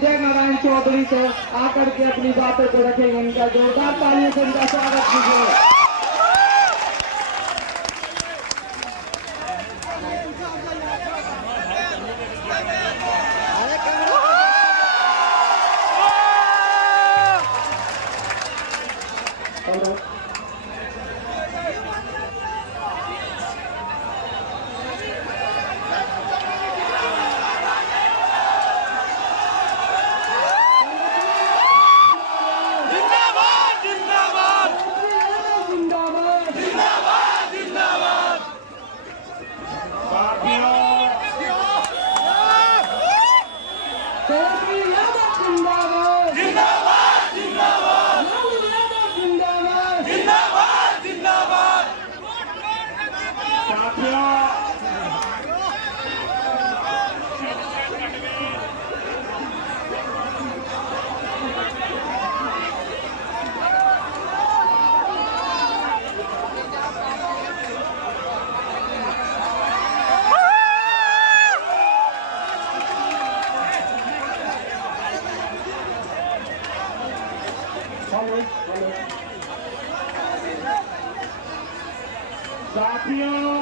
विजय नारायण चौधरी से आकर के अपनी बातों को रखेंगे। इनका जोरदार तालियों से इनका स्वागत कीजिए। साथियों,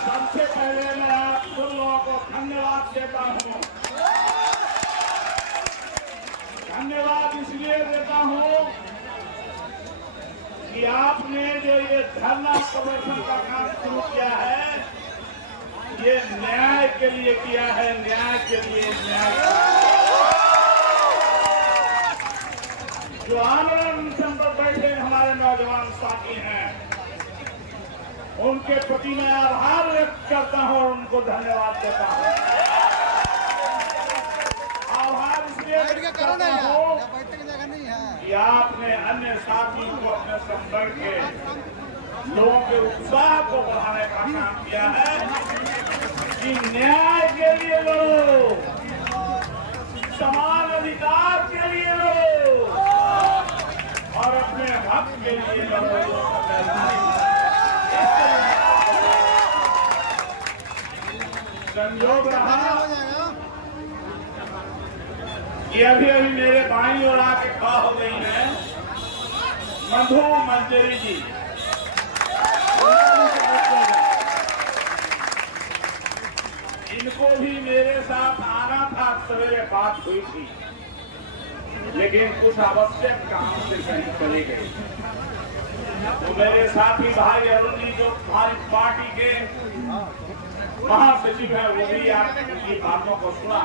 सबसे पहले मैं आप सब लोगों को धन्यवाद देता हूं। धन्यवाद इसलिए देता हूं कि आपने जो ये धरना प्रदर्शन का काम शुरू किया है, ये न्याय के लिए किया है, न्याय के लिए, न्याय। जो आंदोलन अनशन पर बैठे हमारे नौजवान साथी हैं, उनके प्रति मैं आभार व्यक्त करता हूं और उनको धन्यवाद देता हूं। आभार इसलिए व्यक्त करता हूं कि आपने अन्य साथियों को अपने संपर्क के लोगों के उत्साह को बढ़ाने का काम किया है कि न्याय के लिए लड़ो, समान अधिकार के लिए लड़ो और अपने हक के लिए लड़ो। संयोग रहा कि अभी अभी मेरे बाईं ओर आके खड़ा हो गई है मधु मंजरी जी। इनको भी मेरे साथ आना था, सवेरे बात हुई थी, लेकिन कुछ आवश्यक काम से कहीं चले गए। तो मेरे साथी भाई अरुण जी जो हमारी पार्टी के महासचिव है, वो भी आपकी बातों को सुना।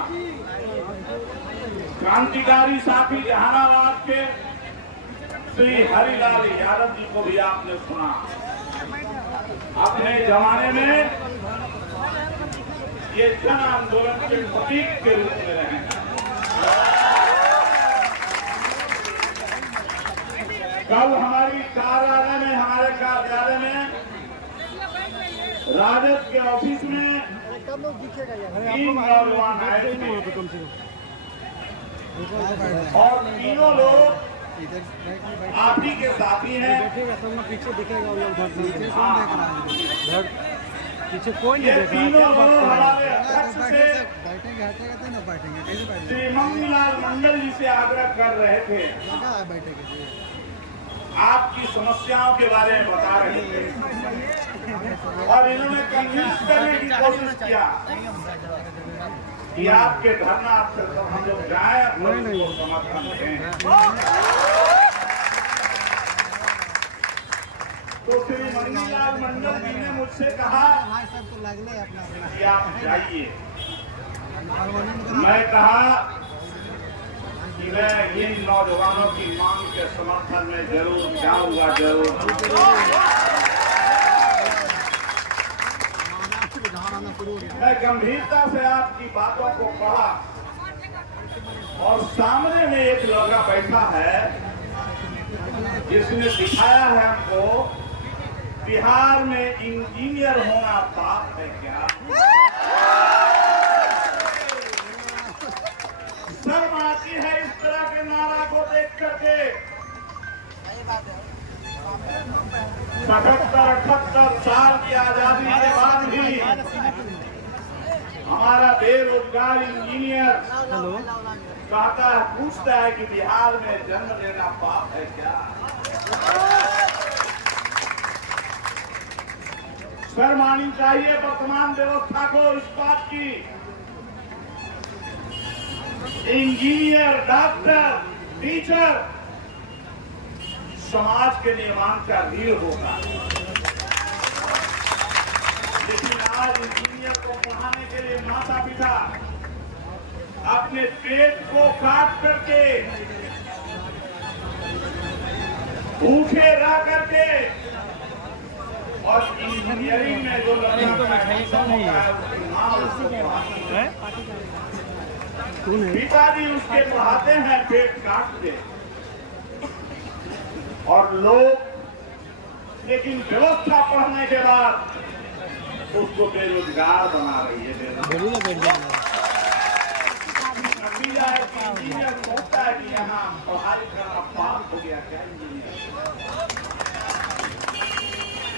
क्रांतिकारी साथी जहानाबाद के श्री हरिलाल यादव जी को भी आपने सुना। अपने जमाने में ये जन आंदोलन के प्रतीक के रूप में रहे। कल हमारे कार्यालय में राजद के ऑफिस में 3 नौजवान आए थे और तीनों लोग आप ही के साथी हैं। पीछे दिखेगा उधर पीछे कोई नहीं देख श्री मंगीलाल मंडल जी से आग्रह कर रहे थे, आपकी समस्याओं के बारे में बता रहे थे और इन्होंने कन्विंस करने की कोशिश किया कि आपके धरना से हम लोग जाए और समर्थन दें। तो श्री मंगीलाल मंडल जी ने मुझसे कहा कि आप जाइए। मैं कहा कि मैं इन नौजवानों की मांग के समर्थन में जरूर जाऊंगा, जरूर। मैं गंभीरता से आपकी बातों को पढ़ा और सामने में एक लड़का बैठा है जिसने दिखाया है हमको बिहार में इंजीनियर होना पाप है क्या? शर्म आती है इस तरह के नारा को देख करके। 77-78 साल की आजादी के बाद भी हमारा बेरोजगार इंजीनियर कहता है, पूछता है कि बिहार में जन्म लेना पाप है क्या? शर्म आनी चाहिए वर्तमान व्यवस्था को इस बात की। इंजीनियर, डॉक्टर, टीचर समाज के निर्माण का रीढ़ होगा, लेकिन आज इंजीनियर को पढ़ाने के लिए माता पिता अपने पेट को काट करके, भूखे रह करके, और इंजीनियरिंग में जो पिताजी उसके पढ़ाते हैं पेट काट के, और लोग लेकिन व्यवस्था पढ़ने के बाद उसको बेरोजगार बना रही है। नतीजा है कि इंजीनियर सोचता है कि यहाँ पढ़ाई करना पाप हो गया क्या? इंजीनियर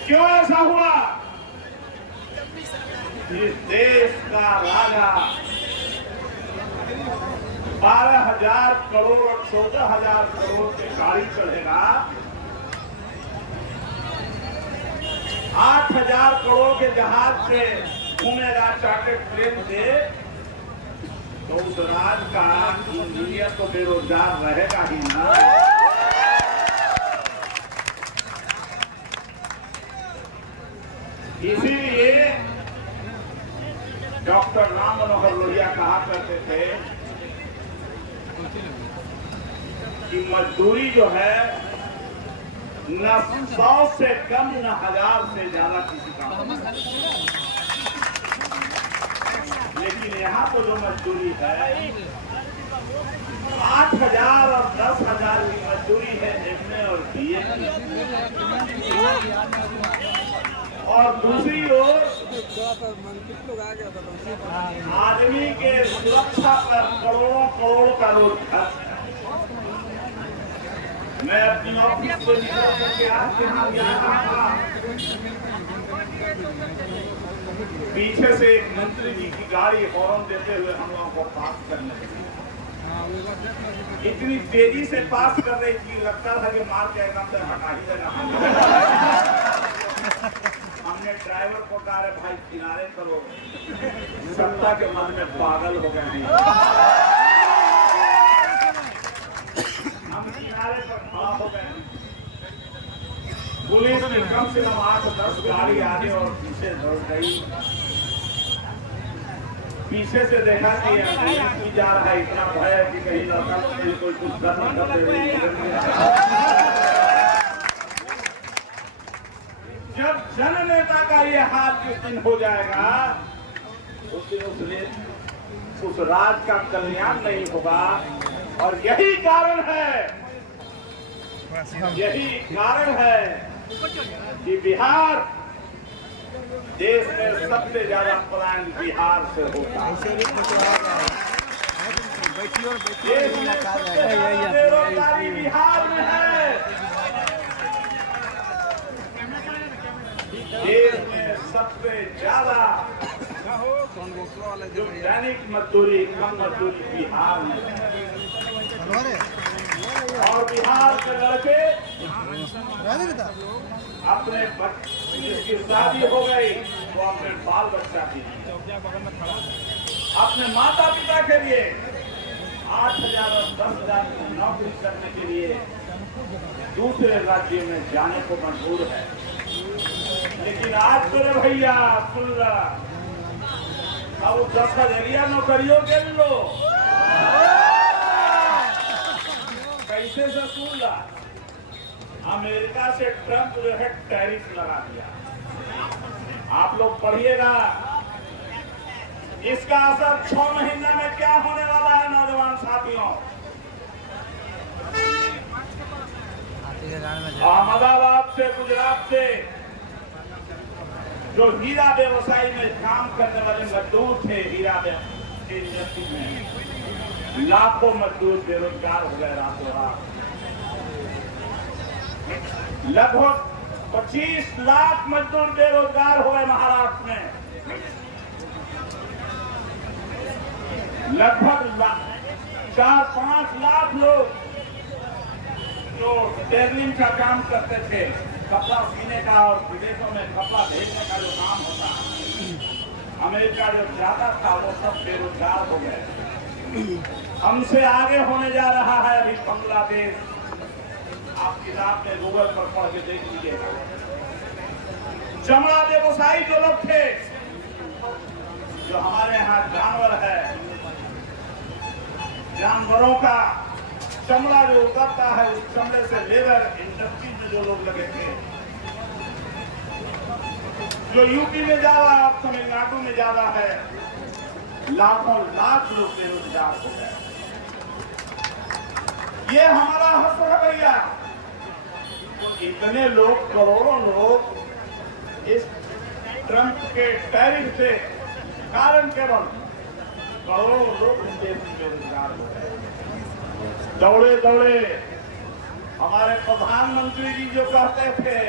क्यों ऐसा हुआ? इस देश का राजा 12,000 करोड़ और 14,000 करोड़ की गाड़ी चढ़ेगा, 8,000 करोड़ के जहाज से घूमेगा, चार्टर्ड ट्रेन से, तो उस राज का इंजीनियर तो बेरोजगार रहेगा ही ना। इसीलिए डॉक्टर राम मनोहर लोहिया कहा करते थे कि मजदूरी जो है न 100 से कम न 1000 से ज्यादा किसी का, लेकिन यहाँ तो जो मजदूरी है 8,000 और 10,000 की मजदूरी है एमए और बीए की। और दूसरी ओर आदमी के सुरक्षा पर करोड़ों करोड़ का रोज खर्च है। मैं अपनी ऑफिस से निकल करके आज यहाँ गया था, पीछे से एक मंत्री जी की गाड़ी हॉर्न देते हुए हम लोगों को पास करने लगी। इतनी तेजी से पास कर रही थी, लगता था कि मार के एकदम से हटा ही देना। हमने ड्राइवर को कहा, रे भाई किनारे करो, सत्ता के मन में पागल हो गए हैं। हम किनारे पर खड़ा हो गए। पुलिस ने कम से कम 8-10 गाड़ी आगे और पीछे दौड़ गई। पीछे से देखा कि एम्बुलेंस जा रहा है, इतना भय है कि कहीं लड़का कोई कुछ करना कर दे। जब जननेता का ये हाल जिस दिन हो जाएगा, उस दिन उस राज का कल्याण नहीं होगा। और यही कारण है कि बिहार देश में सबसे ज्यादा पलायन बिहार से होता है। देश में सबसे ज्यादा बेरोजगारी बिहार में है। देश में सबसे ज्यादा जो दैनिक मजदूरी, कम मजदूरी बिहार में है। और बिहार के लड़के अपने जिसकी शादी हो गई वो अपने बाल बच्चा के लिए, अपने माता पिता के लिए 8,000 और 10,000 की नौकरी करने के लिए दूसरे राज्य में जाने को मजबूर है। लेकिन आज तो भैया सुन रहा, अब 10,000 नौकरियों के लो, कैसे से सुन रहा। अमेरिका से ट्रंप जो है टैरिफ लगा दिया। आप लोग पढ़िएगा इसका असर 6 महीने में क्या होने वाला है। नौजवान साथियों, अहमदाबाद से, गुजरात से जो हीरा व्यवसाय में काम करने वाले मजदूर थे, हीरा इंडस्ट्री में लाखों मजदूर बेरोजगार हो गए रातों रात। लगभग 25 लाख मजदूर बेरोजगार हुए महाराष्ट्र में। लगभग 4-5 लाख लोग जो टेलरिंग का काम करते थे, कपड़ा सीने का और विदेशों में कपड़ा भेजने का जो काम होता है, अमेरिका जो ज्यादा था वो सब बेरोजगार हो गए। हमसे आगे होने जा रहा है अभी बांग्लादेश। आप किताब में गूगल पर पढ़ के देख लीजिएगा। चमड़ा व्यवसायी जो लोग थे, जो हमारे यहाँ जानवर है, जानवरों का चमड़ा जो उतरता है, उस चमड़े से लेदर इंडस्ट्री में जो लोग लगे थे, जो यूपी में ज्यादा है, तमिलनाडु में ज्यादा है, लाखों लाख लोग बेरोजगार हो गए। ये हमारा हक है भैया। तो इतने लोग, करोड़ों लोग इस ट्रंप के टैरिफ से कारण केवल करोड़ों लोग देश में बेरोजगार हो गए। दौड़े दौड़े हमारे प्रधानमंत्री जी जो कहते थे,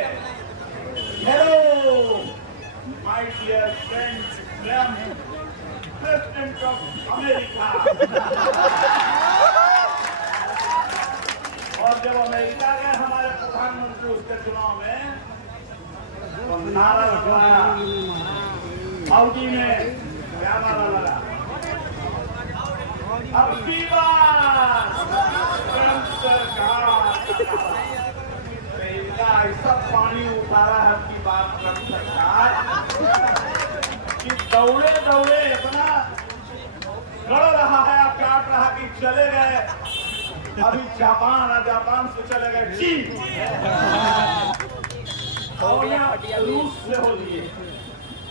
hello my dear friends, president of America. और जब अमेरिका गए हमारे प्रधानमंत्री उसके चुनाव में, तो नारा लगाया, मोदी ने क्या नारा लगा, अब की बार ट्रंप सरकार ऐसा पानी उतारा है की बात ट्रंप सरकार कि दौड़े दौड़े इतना लड़ रहा है, अब काट रहा कि चले गए अभी जापान से चले गए चीन और रूस से हो लिए।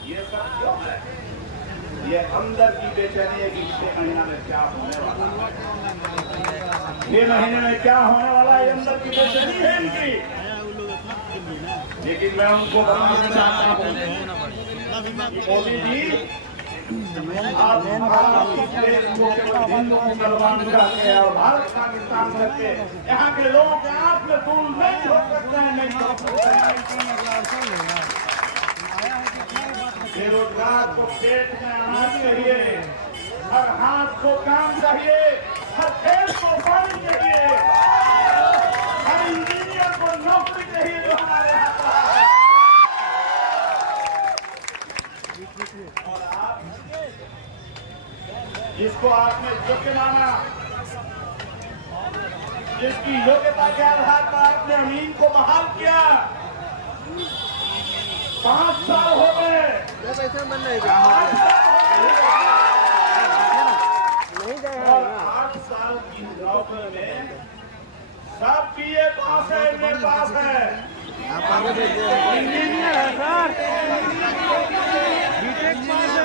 ये सब क्यों है? ये अंदर की बेचैनी है कि 6 महीना में क्या होने वाला है, 6 महीने में क्या होने वाला है, अंदर की बेचैनी है इनकी। लेकिन मैं उनको बताना चाहता हूँ मोदी जी, आप हिंदू मुसलमान करके और भारत पाकिस्तान करके यहाँ के लोगों के आंख में धूल नहीं हो सकते हैं, नहीं हो सकते हैं। बेरोजगार को पेट में अनाज चाहिए, हर हाथ को काम चाहिए, हर खेत को पानी चाहिए, हर इंजीनियर को नौकरी चाहिए जो हमारे यहाँ पर है। और आप जिसको आपने योग्य माना, जिसकी योग्यता के आधार पर आपने अमीन को बहाल किया, 5 साल हो गए, और 8 साल की नौकरी में सब BA पास है, MA पास है, इंजीनियर है सर, बीटेक पास है,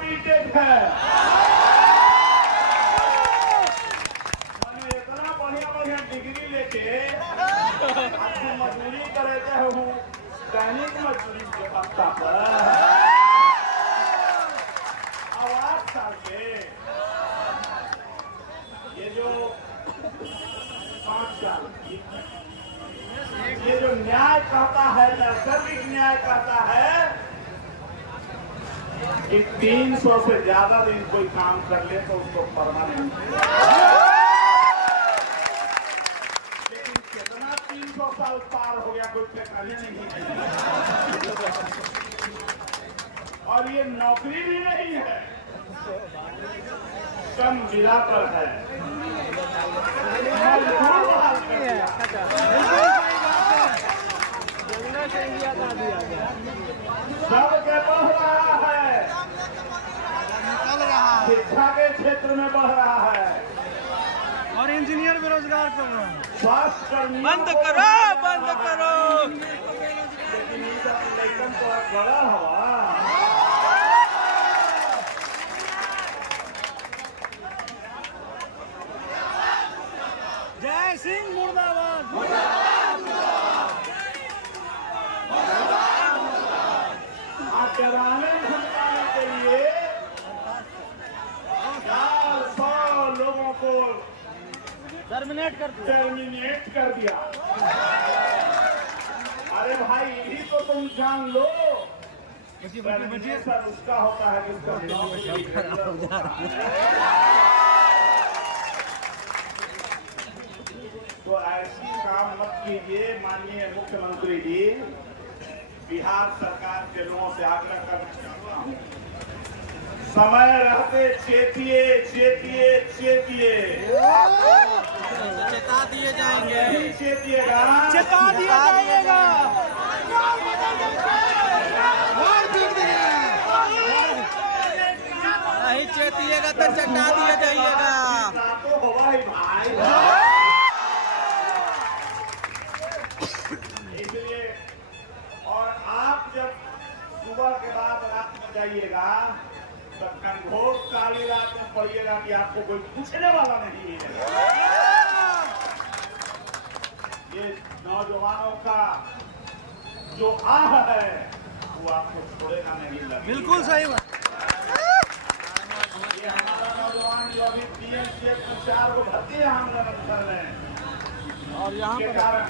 बीटेक है। इतना बढ़िया डिग्री लेके आपको मजदूरी करते हूँ, दैनिक मजदूरी के पत्ता पर आवाज साल के ये जो 5 साल ये जो न्याय कहता है, नैसर्गिक न्याय कहता है कि 300 से ज्यादा दिन कोई काम कर ले तो उसको परमानेंट। लेकिन कितना 300 साल पार हो गया, कोई ठिकाने नहीं है। और ये नौकरी भी नहीं है, कम जिला पर है, सबके बढ़ रहा है, शिक्षा के क्षेत्र में बढ़ रहा है, और इंजीनियर बेरोजगार कर रहे हैं। स्वास्थ्य कर्मी बंद करो, बंद करो। लेकिन इनका इलेक्शन तो बड़ा हुआ। जय सिंह मुर्दाबाद। कराने धमकाने के लिए 400 लोगों को टर्मिनेट कर दिया। अरे भाई यही तो तुम जान लो, सर उसका होता है जिसका तो ऐसी काम मत कीजिए। माननीय मुख्यमंत्री जी, बिहार सरकार के लोगों से आग्रह करना चाहता हूँ, समय रहते चेतिए चेतिए चेतिए, चेता दिए जाएंगे, चेतिएगा, चेता दिया जाएगा। नहीं चेतिएगा तो चटा दिया जाइएगा। तो होगा ही भाई। इसलिए और आप जब सुबह के बाद रात में जाइएगा तो घनघोर काली रात में पड़िएगा कि आपको कोई पूछने वाला नहीं है। ये नौजवानों का जो आह है वो आपको छोड़ेगा नहीं। बिल्कुल सही बात। ये हमारा नौजवान जो अभी पीएमसीएच में 4 को भर्ती है आंदोलन कर रहे हैं, और यहाँ के कारण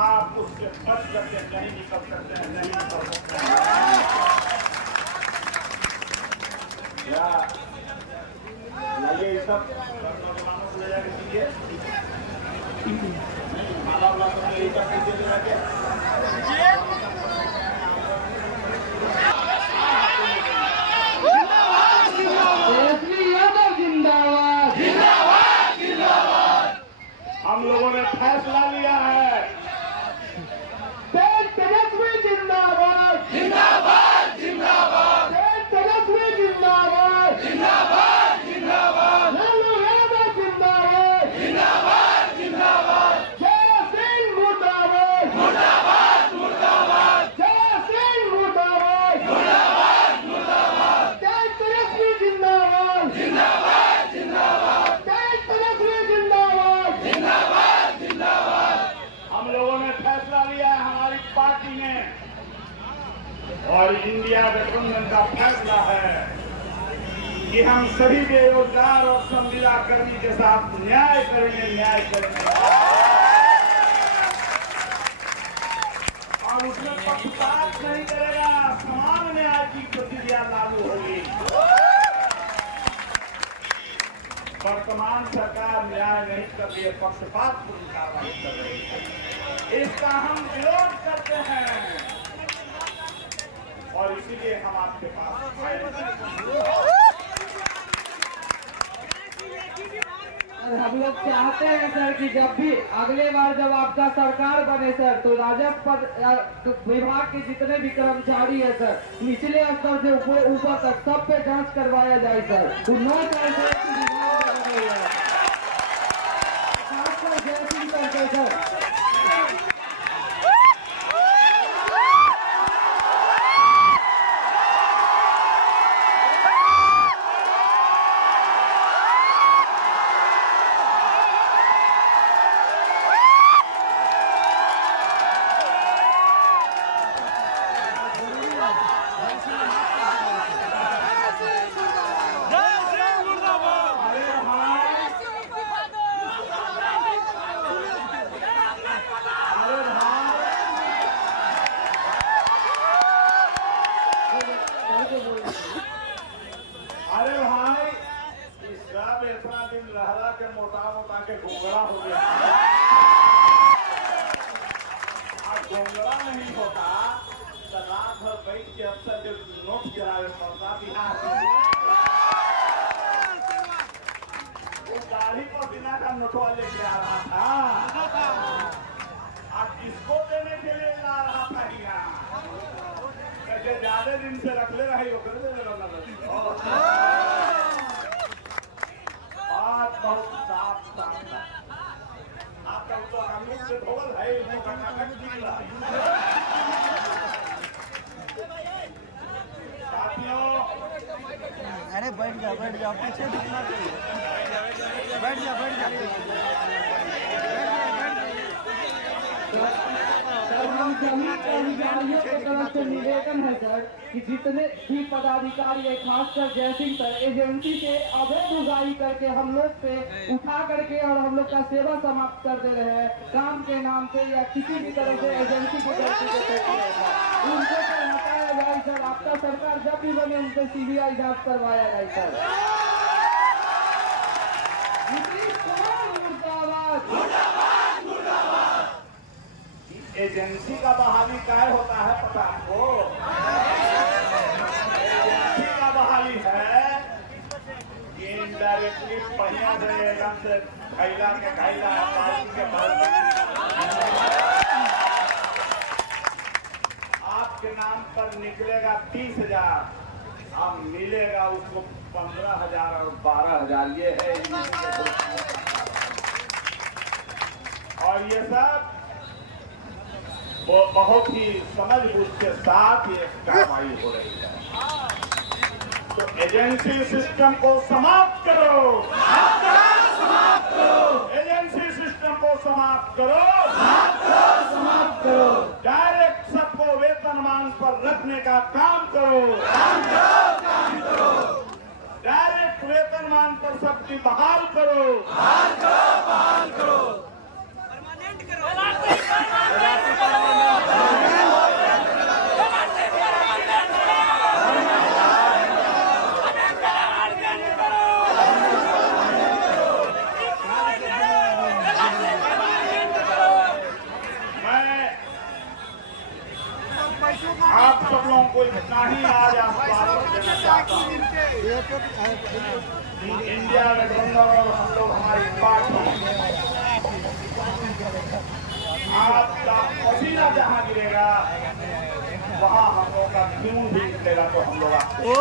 आप उससे बच करके नहीं निकल सकते हैं, नहीं निकल सकते हैं। या ये सब नौजवानों को ले जाके दीजिए, माला वाला को ले जाके दीजिए। हम लोगों ने फैसला लिया है, तेजस्वी जिंदाबाद, जिंदाबाद जिंदाबाद, तेजस्वी जिंदाबाद, जिंदाबाद जिंदाबाद, लालू यादव जिंदाबाद, जिंदाबाद जिंदाबाद, जय सिंह मुर्दाबाद, मुर्दाबाद मुर्दाबाद, जय सिंह मुर्दाबाद, मुर्दाबाद मुर्दाबाद, तेजस्वी जिंदाबाद, जिंदाबाद जिंदाबाद, तेजस्वी जिंदाबाद, जिंदाबाद जिंदाबाद। हम लोगों ने फैसला लिया है हमारी पार्टी ने और इंडिया गठबंधन का फैसला है कि हम सभी बेरोजगार और संविदा कर्मी के साथ न्याय करेंगे, न्याय करेंगे। और उसमें पक्षपात नहीं करेगा, समान न्याय की प्रक्रिया लागू होगी। वर्तमान सरकार न्याय नहीं कर रही है, पक्षपातपूर्ण कार्रवाई कर रही है। इसका हम विरोध करते हैं और इसीलिए हम आपके पास आए हैं। हम लोग चाहते हैं सर कि जब भी अगले बार जब आपका सरकार बने सर, तो राजस्व विभाग के जितने भी कर्मचारी है सर, निचले स्तर से ऊपर तक सब पे जांच करवाया जाए सर। 9 साल से खासकर जयसिंह करके सर। अरे भाई सब इतना दिन लहरा के मोटा मोटा के घोंगड़ा हो गया। आज घोंगड़ा नहीं होता तो रात भर बैठ के अफसर के नोट गिरावे पड़ता बिहार में। वो दाढ़ी पर बिना का नोटवा लेके आ रहा था, आप किसको देने के लिए ला रहा था यहाँ? ज्यादा दिन से रख ले रही हो कर दे बात बहुत साफ साफ है। आपका तो कानून से धोल है, वो कर्नाटक दिख रहा है। साथियों, अरे बैठ जा पीछे दिखना चाहिए। बैठ जा हम जमीन अधिकारियों की तरफ से निवेदन है सर कि जितने भी पदाधिकारी है, खासकर जयसिंह सर, एजेंसी से अवैध उगाही करके हम लोग पे उठा करके और हम लोग का सेवा समाप्त कर दे रहे हैं काम के नाम पे या किसी भी तरह से एजेंसी को उनको सर हटाया जाए सर। आपका सरकार जब भी बने उनसे CBI जांच करवाया जाए सर। नीतीश कुमार मुर्दाबाद। एजेंसी का बहाली काय होता है पता आपको? एजेंसी का बहाली है कि इनडायरेक्टली पहिया एकदम से घैला के घैला आपके नाम पर निकलेगा 30,000, अब मिलेगा उसको 15,000 और 12,000। ये है और ये सब वो बहुत ही समझ बूझ के साथ ये कार्रवाई हो रही है। तो एजेंसी सिस्टम को समाप्त करो, एजेंसी सिस्टम को समाप्त करो, डायरेक्ट सबको वेतनमान पर रखने का काम करो, डायरेक्ट वेतनमान पर सबकी बहाल करो, आप सब लोगों को इतना ही आज आश्वासन देना चाहता हूँ। इंडिया गठबंधन और हम लोग हमारी पार्टी आपका पसीना जहाँ गिरेगा वहाँ हम लोग का खून भी निकलेगा। तो हम लोग आपको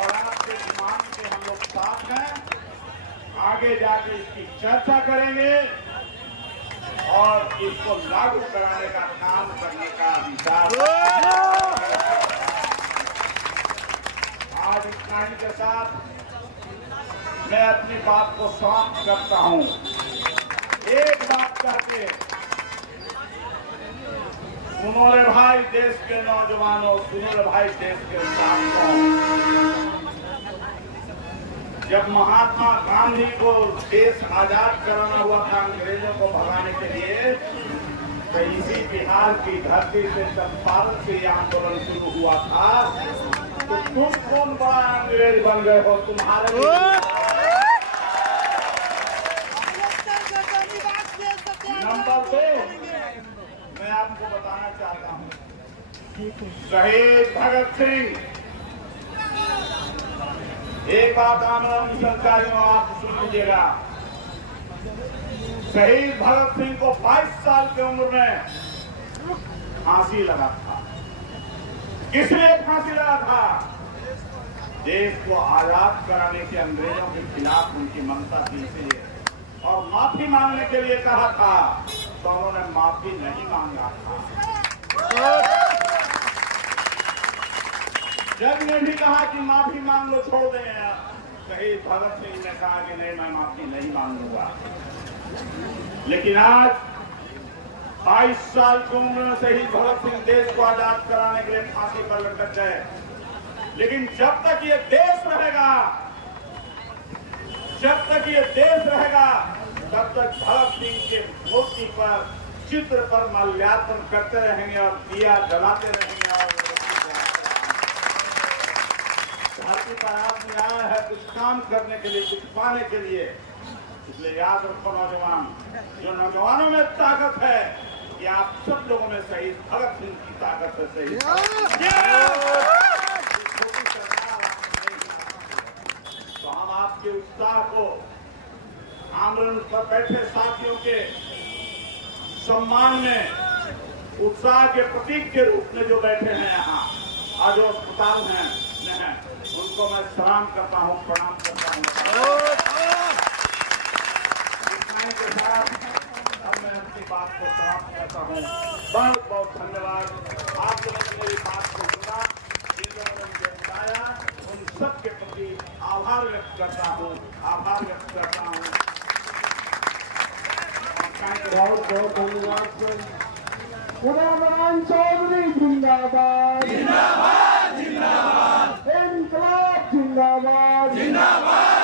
और आपके मान के हम लोग साथ हैं, आगे जाके इसकी चर्चा करेंगे और इसको लागू कराने का काम करने का विचार। आज इतना ही के साथ मैं अपनी बात को समाप्त करता हूं। एक बात कहते, सुनो रे भाई देश के नौजवानों, सुनो रे भाई देश के छात्रों, जब महात्मा गांधी को देश आजाद कराना हुआ था अंग्रेजों को भगाने के लिए, तो इसी बिहार की धरती से चंपारण से यह आंदोलन शुरू हुआ था। तो तुम कौन बड़ा अंग्रेज बन गए हो? तुम्हारे नंबर 2 मैं आपको बताना चाहता हूँ, शहीद भगत सिंह, एक बात आंदोलन सरकारियों आप सुन लीजिएगा। शहीद भगत सिंह को 22 साल की उम्र में फांसी लगा था। किस लिए फांसी लगा था? देश को आजाद कराने के अंग्रेजों के खिलाफ उनकी ममता थी इसलिए, और माफी मांगने के लिए कहा था, तो उन्होंने माफी नहीं मांगा था। जज ने भी कहा कि माफी मांग लो, छोड़ दें। शहीद भगत सिंह ने कहा कि नहीं, मैं माफी नहीं मांगूंगा। लेकिन आज 22 साल की उम्र में शहीद भगत सिंह देश को आजाद कराने के लिए फांसी पर लटक गए। लेकिन जब तक ये देश रहेगा, जब तक ये देश रहेगा, तब तक भगत सिंह के मूर्ति पर, चित्र पर माल्यार्पण करते रहेंगे और दिया जलाते रहेंगे। और धरती पर आदमी आया है कुछ काम करने के लिए, कुछ पाने के लिए। इसलिए याद रखो नौजवान, जो नौजवानों में ताकत है, ये आप सब लोगों में शहीद भगत सिंह की ताकत है। शहीद तो हम आपके उत्साह को, आमरण पर बैठे साथियों के सम्मान में, उत्साह के प्रतीक के रूप में जो बैठे हैं यहाँ, आज जो अस्पताल में हैं, उनको मैं सलाम करता हूँ, प्रणाम करता हूँ। के साथ अब मैं अपनी बात को समाप्त करता हूँ। बहुत बहुत धन्यवाद। आप लोगों ने मेरी बात को सुना, जिन लोगों ने मुझे बताया, उन सब के प्रति आभार व्यक्त करता हूँ, आभार व्यक्त करता हूँ। बहुत बहुत धन्यवाद सर। उदयनारायण चौधरी जिंदाबाद, जिंदाबाद जिंदाबाद, इनकलाब जिंदाबाद, जिंदाबाद।